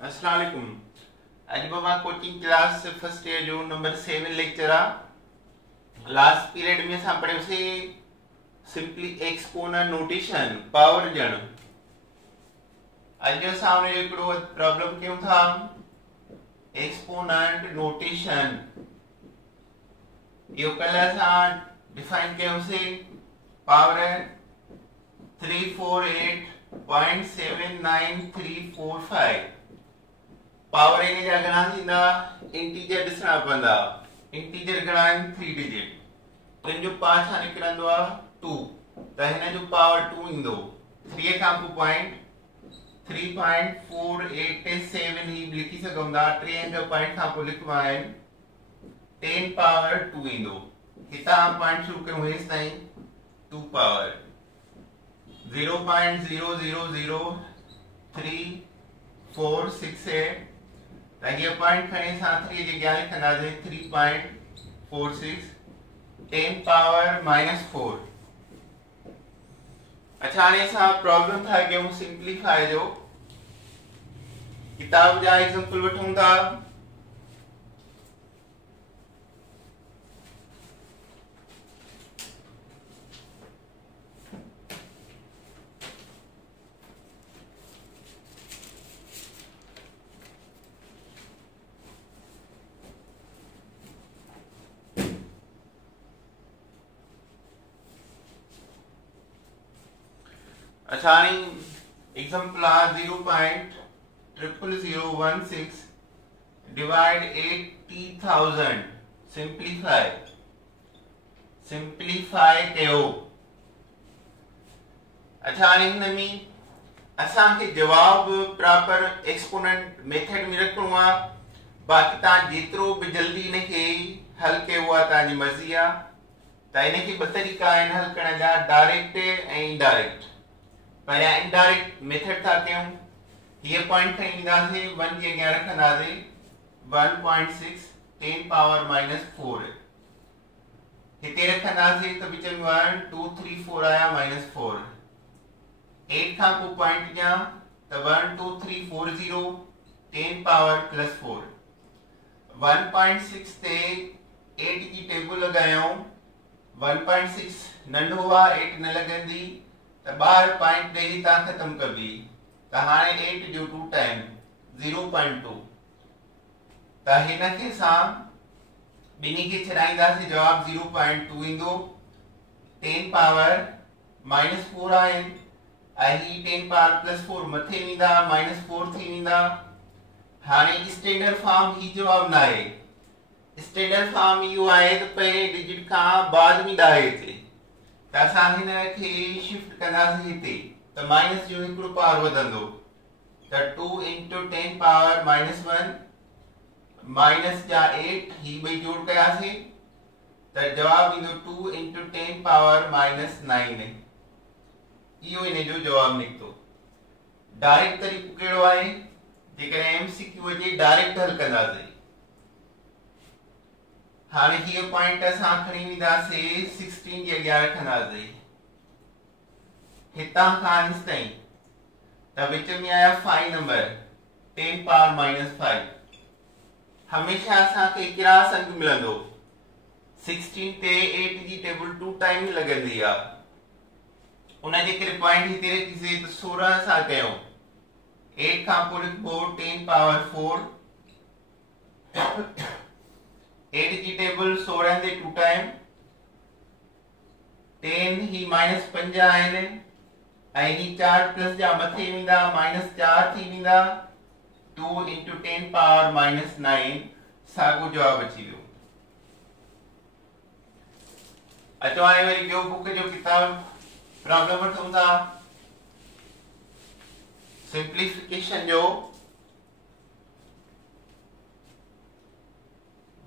अस्सलाम वालेकुम। अॼु मां कोचिंग क्लास फर्स्ट ईयर जो नंबर 7 लेक्चर आहे। लास्ट पीरियड में असां पढ़ियोसीं सिंपली एक्सपोनेंट नोटेशन पावर ॼण। अॼु असां हुन जो हिकिड़ो प्रॉब्लम कयूं था एक्सपोनेंट नोटेशन। इहो कल्ह असां डिफाइन कयोसीं पावर 348.79345। पावर इन जा घणा थींदा, इंटीजर ॾिसणा पवंदा। इंटीजर घणा आहिनि 3 डिजिट, तिन जो पावर छा निकिरंदो आहे 2, त हिन जो पावर 2 ईंदो। 3 खां पोइ पॉइंट 3.487 ही लिखी सघूं था। 3 पॉइंट खां पोइ लिखिबा आहिनि 10 पावर 2 ईंदो। हितां पॉइंट शुरू कयूं हेसि ताईं 2 पावर 0.0003468। त ये पॉइंट खणी असां 3 जी जॻह लिखंदासीं 3.46 10 पावर -4। अच्छा, हाणे असां प्रॉब्लम था कयूं सिंप्लीफाई जो। किताब जा एग्जांपल वठूं था। अच्छा, एग्जांपल आ 0.00016 डिवाइड 80,000। सिंप्लीफाई कयो। अच्छा, हिन में असांखे जवाब प्रॉपर एक्सपोनेंट मेथड में रखणो आहे। बाक़ी तव्हां जेतिरो बि जल्दी इनखे हल कयो आहे तव्हांजी मर्ज़ी आहे। त इनखे ॿ तरीक़ा आहिनि हल करण जा, डायरेक्ट ऐं इनडायरेक्ट। पहिरियां इनडायरेक्ट मेथड था कयूं। हीअ पॉइंट खणी ईंदासीं 1 जी अॻियां रखंदासीं 1.6 10 पावर -4। हिते रखंदासीं त विच में 1 2 3 4 आया -4। 8 खां पोइ पॉइंट ॾियां त 1 2 3 4 0 10 पावर +4। 1.6 ते 8 जी टेबल लॻायूं। 1.6 नंढो आहे, 8 न लॻंदी, त ॿाहिरि पॉइंट ॾेई तव्हां ख़तम कबी। त हाणे 8 जो 2 टाइम 0.2। त हिन खे असां ॿिन्ही खे छॾाईंदासीं, जवाब 0.2 ईंदो। 10 पावर -4 आहिनि ऐं ही 10 पावर +4 मथे वेंदा -4 थी वेंदा। हाणे स्टैंडर्ड फॉर्म ही जवाब न आहे। स्टैंडर्ड फॉर्म इहो आहे त पहिरें डिजिट खां बाद में ॾाहे अचे। त असां हिन खे शिफ्ट कंदासीं हिते, त माइनस जो हिकिड़ो पावर वधंदो। त 2 × 10 पावर -1 माइनस जा 8 ही ॿई जोड़ कयासीं त जवाब ईंदो 2 × 10 पावर -9। इहो इन जो जवाब निकतो। डायरेक्ट तरीक़ो कहिड़ो आहे? जेकॾहिं MCQ अचे डायरेक्ट हल कंदासीं। हाणे हीअ पॉइंट असां खणी वेंदासीं 16 जी अॻियां रखंदासीं हितां खां हिस ताईं। त विच में आया 5 नंबर 10 पावर -5। हमेशा असांखे किरास अंक मिलंदो। 16 ते 8 जी टेबल 2 टाइम लॻंदी आहे। उन जे करे पॉइंट हिते रखीसीं त 16 सां कयूं। 8 खां पोइ लिखबो 10 पावर 4। 8 जी टेबल 16 ते 2 टाइम 10 ही -5 आहिनि ऐं ही 4 प्लस जा मथे वेंदा -4 थी वेंदा। 2 × 10 पावर -9 साॻियो जवाब अची वियो। अचो हाणे वरी ॿियो बुक जो किताब प्रॉब्लम वठूं था सिंप्लीफिकेशन जो।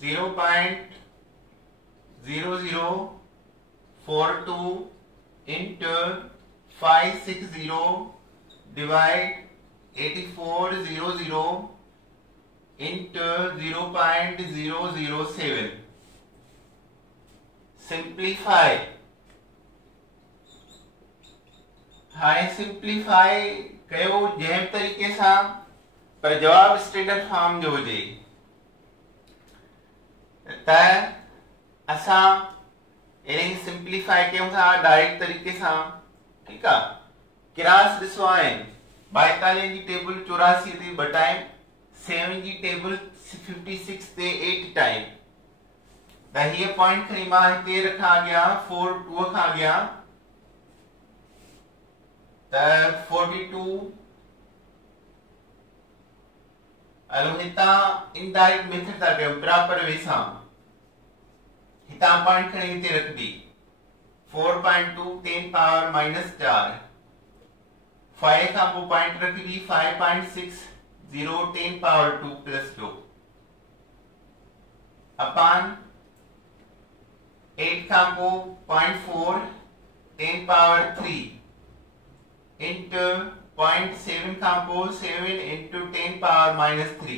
0.0042 × 560 डिवाइड 8400 × 0.007। सिंप्लीफाई। हाणे सिंप्लीफाई कयो जंहिं तरीक़े सां पर जवाब स्टैंडर्ड फॉर्म जो हुजे त असां इन्हें सिंप्लीफाई कयूं था डायरेक्ट तरीके सां। ठीक है, क्रास ॾिसो आहिनि 42 जी टेबल 84 ते 2 टाइम, 7 जी टेबल 56 ते 8 टाइम। त ये पॉइंट खणी मां हिते रखा गया 4 2 खां गया त 42 अलो हिता इनडायरेक्ट मेथड था कयूं प्रॉपर वे सां। हिता पॉइंट खणी हिते रखबी 4.2 10 पावर -4, 5 खां पोइ पॉइंट रखबी 5.6 0 10 पावर 2 +2 अपान 8 खां पोइ 0.4 10 पावर 3 इंटू 0.7 खां पोइ 7 इंटू 10 पावर -3।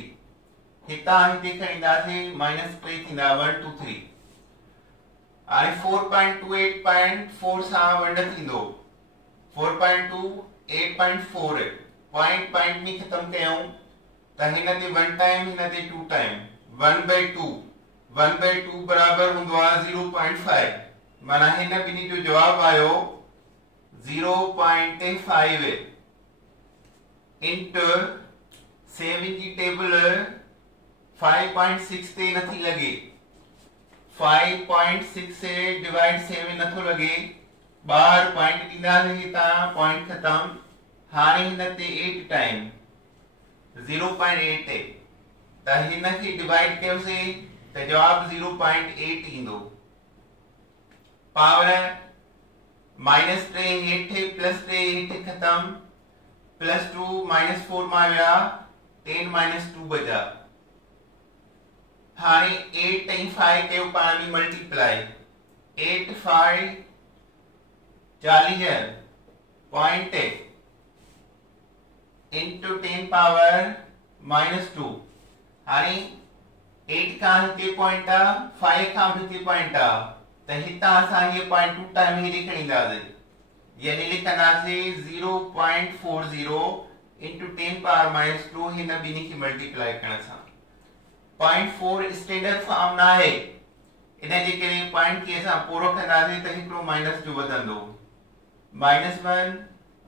हिता हिते खणींदासीं -3 थींदा 1 2 3। हाणे 4.2 8.4 सां वंड थींदो 4.2 8.4 पॉइंट में खत्म कयूं त हिन ते 1 टाइम हिन ते 2 टाइम 1/2 बराबर हूंदो आहे 0.5। माना हिन ॿिन्ही जो जवाब आयो 0.5 इंटू 7 जी टेबल 5.6 ते नथी लगे, 5.6 से डिवाइड 7 नथो लगे, बाहर पॉइंट ॾींदासीं हितां पॉइंट खत्म। हाणे हिन ते 8 टाइम 0.8 त हिन खे डिवाइड कयोसीं त जवाब 0.8 ईंदो। पावर -3 हेठे +3 हेठे खत्म +2 -4 मां विया 10 -2 बचा। हाणे 8 ऐं 5 कयो पाण में मल्टीप्लाई 8 5 40 पॉइंट इंटू 10 पावर -2। हाणे 8 खां हिते पॉइंट आ 5 खां हिते पॉइंट आ त हितां असां ये पॉइंट 2 टाइम ही लिखणींदासीं, यानी लिखंदासीं 0.40 इंटू 10 पावर -2 हिन ॿिन्ही खे मल्टीप्लाई करण सां। 0.4 स्टैंडर्ड फॉर्म ना है, इन जे करे पॉइंट के असां पूरो कंदासीं त हिकिड़ो माइनस जो वधंदो -1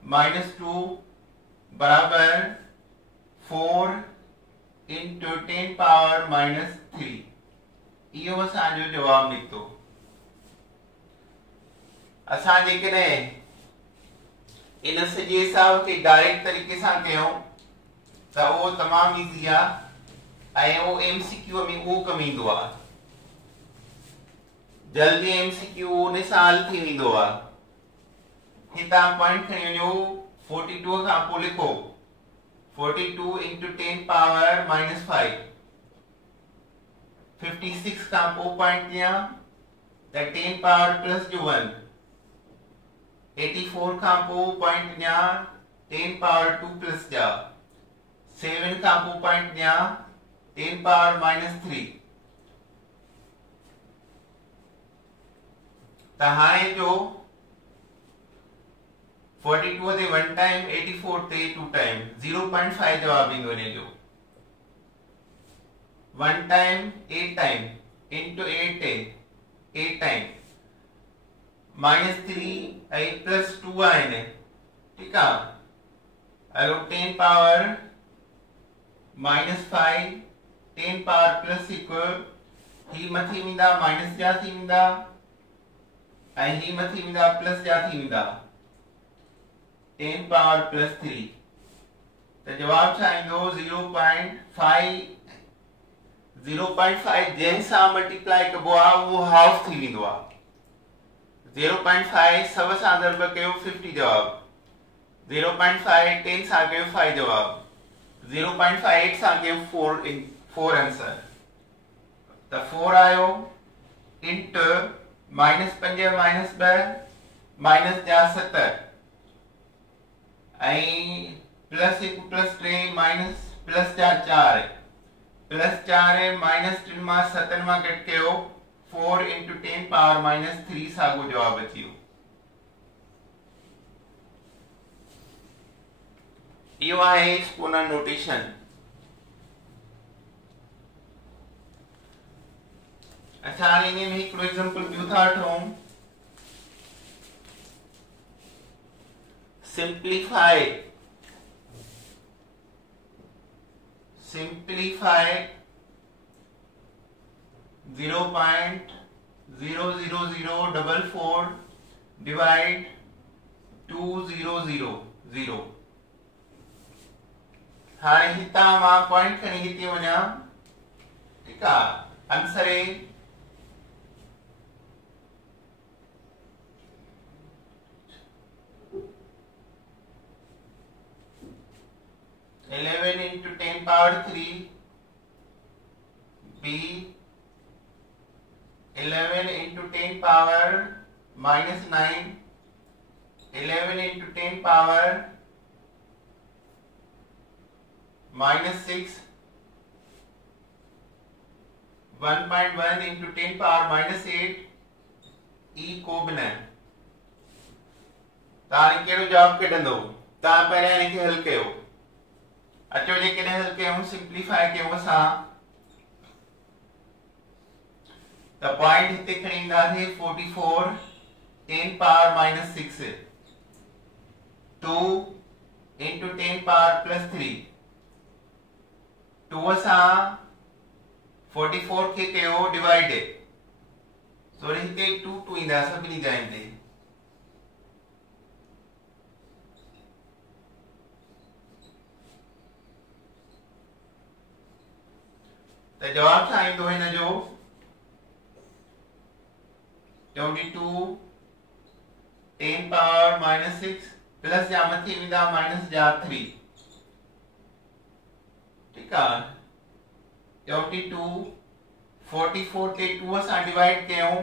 -2 बराबर 4 इंटू 10 पावर -3। इहो असांजो जवाब निकतो। असां जेकॾहिं इन सॼे हिसाब खे डायरेक्ट तरीके सां कयूं त उहो तमामु ईज़ी आहे ऐं वो एमसीक्यू में वो कम ईंदो आहे, जल्दी एमसीक्यू उन सां हल थी वेंदो आहे। हितां पॉइंट खणी वञो 42 खां पोइ लिखो 42 इंटू 10 पावर -5, 56 खां पोइ पॉइंट ॾियां त 10 पावर +1, 84 खां पोइ पॉइंट ॾियां 10 पावर 2 +4, 7 खां पोइ पॉइंट ॾियां 10 पावर -3। त हाणे जो 42 ते 1 टाइम 84 ते 2 टाइम 0.5 जवाब ईंदो इन जो। 1 टाइम 8 टाइम इंटू 8 टाइम -3 ऐं +2 आहिनि। ठीक आहे, हलो 10 पावर -5 10 पावर +1 ही मथी वेंदा माइनस जा थी वेंदा ऐं ही मथी वेंदा प्लस जा थी वेंदा 10 पावर +3 त जवाब छा ईंदो 0.5 जंहिंसां मल्टीप्लाई कबो आहे उहो हाफ थी वेंदो आहे। 0.5 सव सां ज़रब कयो 50 जवाब, 0.5 10 सां कयो 5 जवाब, 0.58 सां कयो 4 आंसर। त 4 आयो इंटू -5 -2 -7 ऐं +1 +3 +4 +4 -3 मां 7 मां कट कयो 4 इंटू 10 पावर -3 साॻो जवाब अची वियो। इहो आहे एक्सपोनेंट नोटेशन। अच्छा हाणे इन में हिकिड़ो एग्जांपल ॿियो था वठूं simplify 0.00044 divide 2000 हाणे हितां मां पॉइंट खणी हिते वञा ठीक है आंसर है 11 into 10 power 3 b 11 into 10 power minus 9 11 into 10 power minus 6 1.1 into 10 power minus 8 e को बना ताने केड़ो जवाब कढंदो ता पहिरियां इनखे हल कयो अचो जे केॾे हल कयूं सिंप्लीफाई कयूं असां त पॉइंट हिते खणी ईंदासीं 44 10 power minus 6 2 into 10 power plus 3 2 असां 44 खे कयो डिवाइड सो हिते 2 2 ईंदा सभिनी जाइन ते तो जवाब छा ईंदो हिन जो 22 10 पावर माइनस 6 प्लस या मथे वेंदा माइनस जा 3 ठीक है 22 44 ते 2 असां डिवाइड कयूं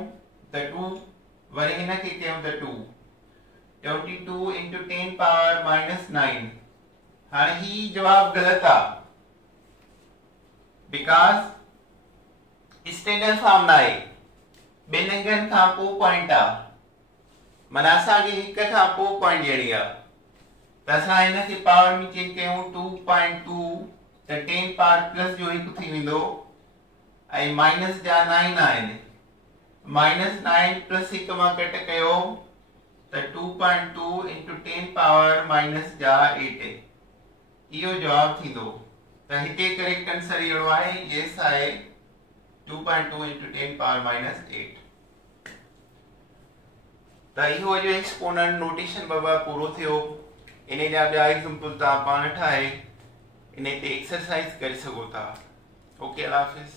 त 2 वरी हिन खे कयूं त 2 22 into 10 पावर माइनस 9 हाणे ही जवाब गलत आ बिकॉज स्टैंडर्ड फॉर्म ना है बिन अंगन खां पो पॉइंट आ माना असां खे हिक खां पो पॉइंट ॾियणी आ त असां हिन खे पावर में चेंज कयूं 2.2 त 10 पावर प्लस जो हिकु थी वेंदो ऐं माइनस जा 9 आहिनि माइनस 9 प्लस हिकु मां कट कयो त 2.2 into 10 पावर माइनस जा 8 इहो जवाब थींदो त हिते करेक्ट आंसर इहो आहे यस आहे 2.2 into 10 पावर माइनस 8 त इहो जो एक्सपोनेंट नोटेशन बाबा पूरो थियो इन जा ॿिया एग्जांपल तव्हां पाण ठाहे इन ते एक्सरसाइज करे सघो था ओके अल्लाह हाफ़िज़